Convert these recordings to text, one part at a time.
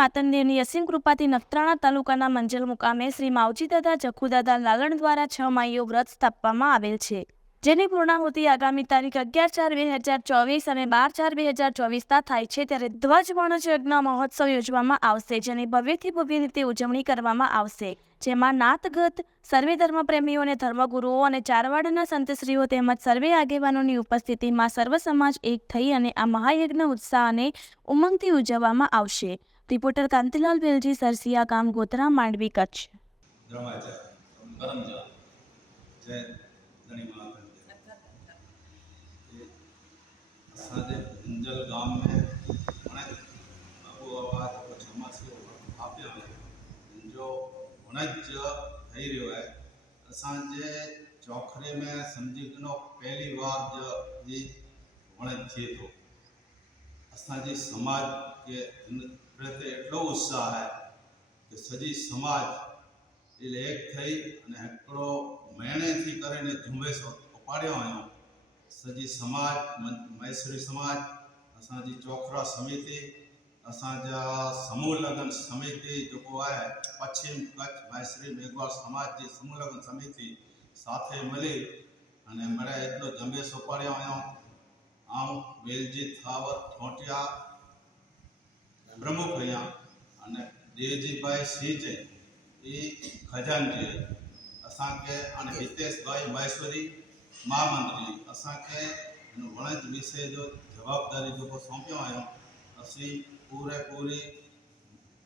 માતંદેવની અસીમ કૃપાથી નખત્રાણા તાલુકાના મંજલ મુકામે શ્રી માવજીદાદા જખુદાદા લાલણ દ્વારા 6 માઈઓ વ્રત સ્થાપવામાં આવેલ છે, જેની પૂર્ણાહુતિ આગામી તારીખ 11/4/2024 અને 12/4/2024 થાય છે। ત્યારે ધ્વજવંદન યજ્ઞ મહોત્સવ યોજવામાં આવશે, જેની ભવ્યથી ભવ્ય રીતે ઉજવણી કરવામાં આવશે, જેમાં નાતગત સર્વે ધર્મપ્રેમીઓ અને ધર્મગુરુઓ અને ચારવાડના સંતશ્રીઓ તેમજ સર્વે આગેવાનોની ઉપસ્થિતિમાં સર્વ સમાજ એક થઈ અને આ મહાયજ્ઞ ઉત્સાહ અને ઉમંગથી ઉજવવામાં આવશે। રિપોર્ટર કાંતિલાલ વેલજી, સરસિયા ગામ, ગોધરા, માંડવી, કચ્છ। असांजे मंजल गांव में घणेई बाबू बाबा जेको छमासीओ आपिया जो हुनज थी रहियो आहे। असांजे चौखरे में सम्झी गिनो पहली बार जी हुनज थिए थो। असांजी समाज के प्रति एटलो उत्साह है कि सजी समाज एक थई अने हिकिड़ो महीने थी करे झुंबेश उपाड़ियो आहियूं। सजी समाज मैसरी समाज, असांजी चौखरा समिति, असांजा समूह लगन समिति जो है पश्चिम कच्छ मैसरी मेघवाल समाज की समूह लगन समिति साथे मिली अने मरे एटलो झुंबेश उपाड़ियो आहियूं। आऊं वेलजी थावर ठोटिया प्रमुख आहियां अने देवजी भाई सीजे खजानजी असांखे अने हितेश भाई मैसरी महामंत्री असांखे वणज विषय जो जवाबदारी जो सौंपियो आहियो। असी पूरी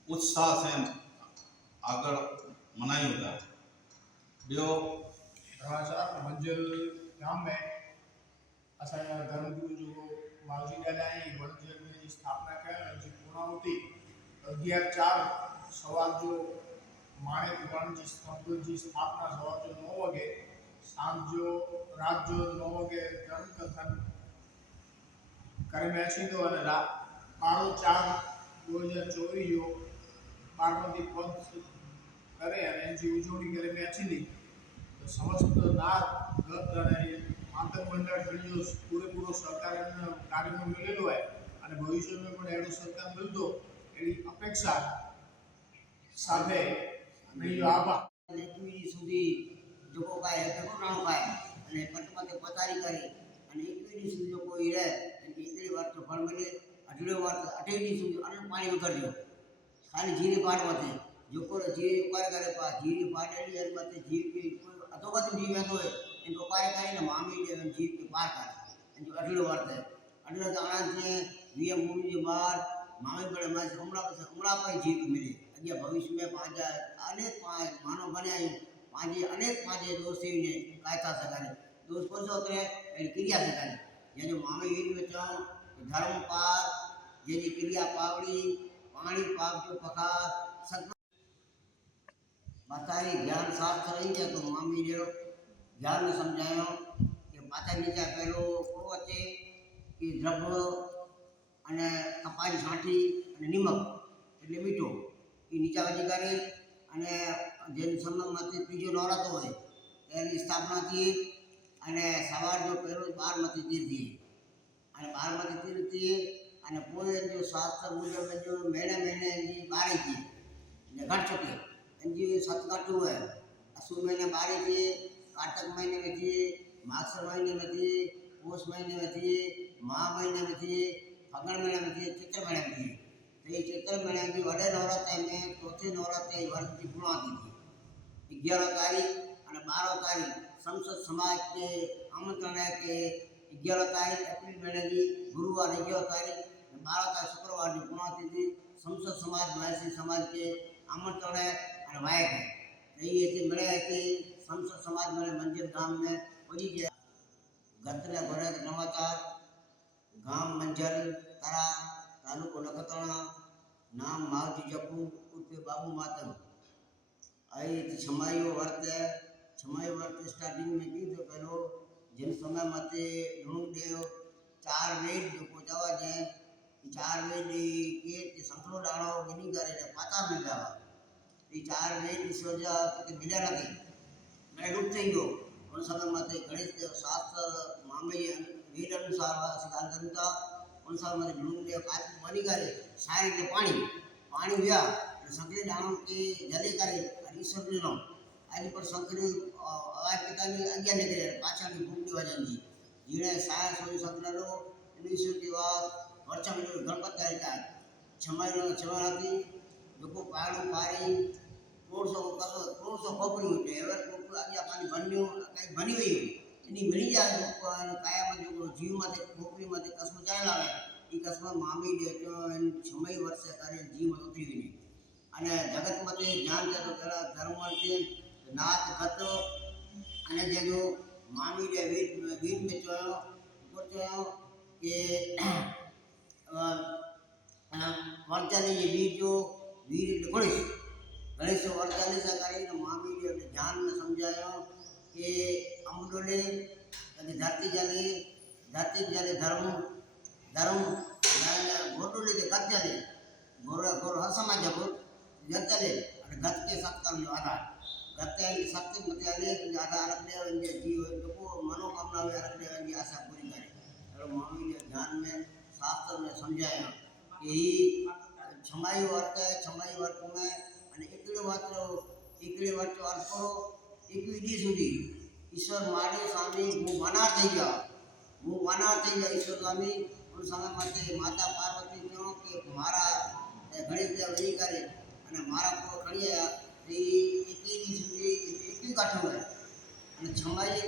उत्साह से आगळ मनायूं था। ॿियो मंजिल गांव में असांजा धर्मगुरु जो मावजी दादा जी वणज जी स्थापना कयल जी पूर्णाहुति 11/4 सवार जो माणिक वण जी स्तंभ जी स्थापना सवार जो 9 वगे सांझ जो रात जो 9 वगे धर्म कथन करे में अची तो 12/4/2024 जो पार्वती पद करे अने जी उजवणी करे में अची तो समस्त नाथ गत अने मातक मंडल जो पूरेपूरो सहकार कार्य में मिलेलो है और भविष्य में पण एडो सहकार मिलतो एडी अपेक्षा साथे मेयो आभार एकवी सुधी जो काय हेको नाणो काय अने कटमाते पतारी करे अने एकवी सुधी जो कोई रहे अने इतनी बार तो फल मिले अठले बार तो अठेडी सुधी अन्न पानी में कर दो खाली जीरे पाट मते जो को जीरे उपाय करे पा जीरे पाटेली अन मते जीव के अतोगत जीव तो है इन उपाय करे ने मामी जे जीव के पार करे जो अठले बार थे अठले तो आनंद से वीए मूवी के बाद मामी बड़े मास हमला पर जीव मिले अगे भविष्य में पांजा अनेक मानव बने पांजे अनेक पांजे दोस्ती ने कायता सकारे दोस्त को सो करे ए क्रिया सकारे ये जो मामे ये में चाहो धर्म पार जे क्रिया पावड़ी पानी पाप जो पखार सत बताई ज्ञान शास्त्र रही है तो मामी जो ज्ञान में समझायो कि माता नीचा पहलो को अचे कि द्रव्य अने कपारी छांटी अने निमक એટલે મીઠો એ નીચા વધી કરે અને જેન સમયમાંથી ત્રીજો નવરાતો હોય એની સ્થાપના થઈએ અને સવાર જો પહેલો 12માંથી તીર થઈએ અને 12માંથી તીર થઈએ અને પોતે જો શાસ્ત્ર મુજબ જો મહિને મહિને એની 12 થઈએ ને ઘટ શકે એની સત કાટું હોય असू महीने 12 થઈએ कार्तिक महीने में थी माघ महीने में थी पौष महीने में थी माह महीने में थी फगण महीने में थी चित्र महीने में थी तो ये चित्र महीने की वडे नवरात्र में चौथे नवरात्र वर्ष की पूर्णाहुति थी 11 तारीख और 12 तारीख संसद समाज के आमंत्रण है कि 11 तारीख अप्रैल महीने की गुरुवार 11 तारीख 12 तारीख शुक्रवार की पूर्णाहुति थी संसद समाज महर्षि समाज के आमंत्रण है और वायक है ये थी मिले थी संसद समाज में मंजिल गांव में पड़ी गया गतरे भरे नवाचार गांव मंजल तरा तालुको नखत्राणा नाम मावजी जपू उर्फ बाबू मातम आई थी छमाईओ वर्त है। छमाई वर्त स्टार्टिंग में की तो पहलो जिन समय मते ढूंढ देव 4 वेद जो को जावा जाए 4 वेद के संकलो डाणो गिनी करे पाता मिल जावा 4 वेद सोजा के मिला नहीं मैं लुप्त थी गयो उन समय मते गणित शास्त्र मामे वेद अनुसार सिद्धांत करता उन समय मते ढूंढ देव काट बनी करे सारी के पानी પાણી વ્યા સંકરી જાણો કે જલે કરે અને ઈશ્વરનું નામ આજે પણ સંકરી અવાજ પિતાની આજ્ઞા નીકળે પાછળની ભૂખની વજનથી જીણે સાયન્સ હોય સંકરાલો એનું ઈશ્વર કેવા વર્ષા મહિનો ગણપત તારીખા છમારાથી લોકો પાડું પારી ત્રણસો ખોપરી ઉઠે હવે આજે આપણને બન્યું કાંઈ બની ગયું એની મળી જાય લોકો કાયામાં જીવમાંથી ખોપરીમાંથી કસમો ચાલ્યા આવે એ કસમાં મામી દે તો એને 6 વર્ષે કરે જીવમાં ઉતરી ગઈ અને જગતમાંથી જ્ઞાન જતો પેલા ધર્મમાંથી નાચ ગતો અને જે જો મામી દે વીર મેં ચોયો કે વર્ચાની જે વીર જો વીર એટલે ગણેશ વર્ચાની કરીને મામી દે એટલે ધ્યાનને સમજાયો કે અમડોલે ધરતી જાલે ધર્મ ગોટુલે જે ગત ચાલે ગોર હસમા જગો ગત ચાલે અને ગત કે સત્કર્મનો આધાર ગત એની શક્તિ મતે આલે આધાર અલગ જીવ લોકો मनोकामना में अलग की आशा पूरी करे और मामी ने ध्यान में शास्त्र में समझाया कि छमाई वर्क में અને એકડે વાત अर्थ करो 21 દી સુધી ઈશ્વર મારી સામે હું વાનાર થઈ ગયા ઈશ્વર સ્વામી ઉન સમય માટે માતા પાર્વતી કહો કે મારા ગણેશ દેવ વહી કરે અને મારા કો ખડીયા એ 21 દી સુધી 21 કાઠું હોય અને છમાઈ